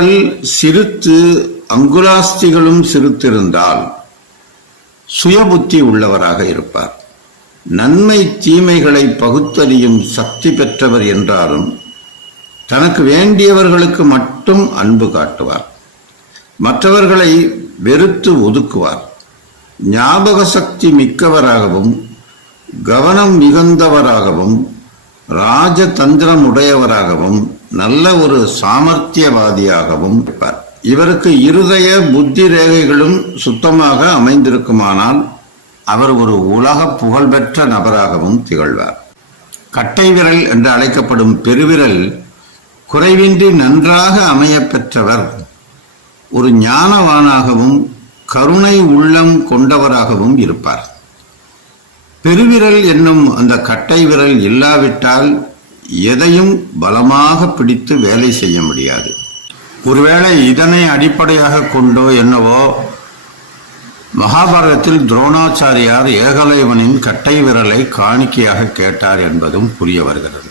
விரல் சிறுத்து அங்குலாஸ்திகளும் சிறுத்திருந்தால் சுயபுத்தி உள்ளவராக இருப்பார். நன்மை தீமைகளை பகுத்தறியும் சக்தி பெற்றவர் என்றாலும் தனக்கு வேண்டியவர்களுக்கு மட்டும் அன்பு காட்டுவார். மற்றவர்களை வெறுத்து ஒதுக்குவார். ஞாபக சக்தி மிக்கவராகவும் கவனம் மிகுந்தவராகவும் ராஜதந்திரம் உடையவராகவும் நல்ல ஒரு சாமர்த்தியவாதியாகவும் இருப்பார். இவருக்கு இருதய புத்தி ரேகைகளும் சுத்தமாக அமைந்திருக்குமானால் அவர் ஒரு உலக புகழ்பெற்ற நபராகவும் திகழ்வார். கட்டை விரல் என்று அழைக்கப்படும் பெருவிரல் குறைவின்றி நன்றாக அமைய பெற்றவர் ஒரு ஞானவானாகவும் கருணை உள்ளம் கொண்டவராகவும் இருப்பார். பெருவிரல் என்னும் அந்த கட்டை விரல் இல்லாவிட்டால் எதையும் பலமாக பிடித்து வேலை செய்ய முடியாது. ஒருவேளை இதனை அடிப்படையாக கொண்டோ என்னவோ மகாபாரதத்தில் துரோணாச்சாரியார் ஏகலைவனின் கட்டை விரலை காணிக்கையாக கேட்டார் என்பதும் புரிய வருகிறது.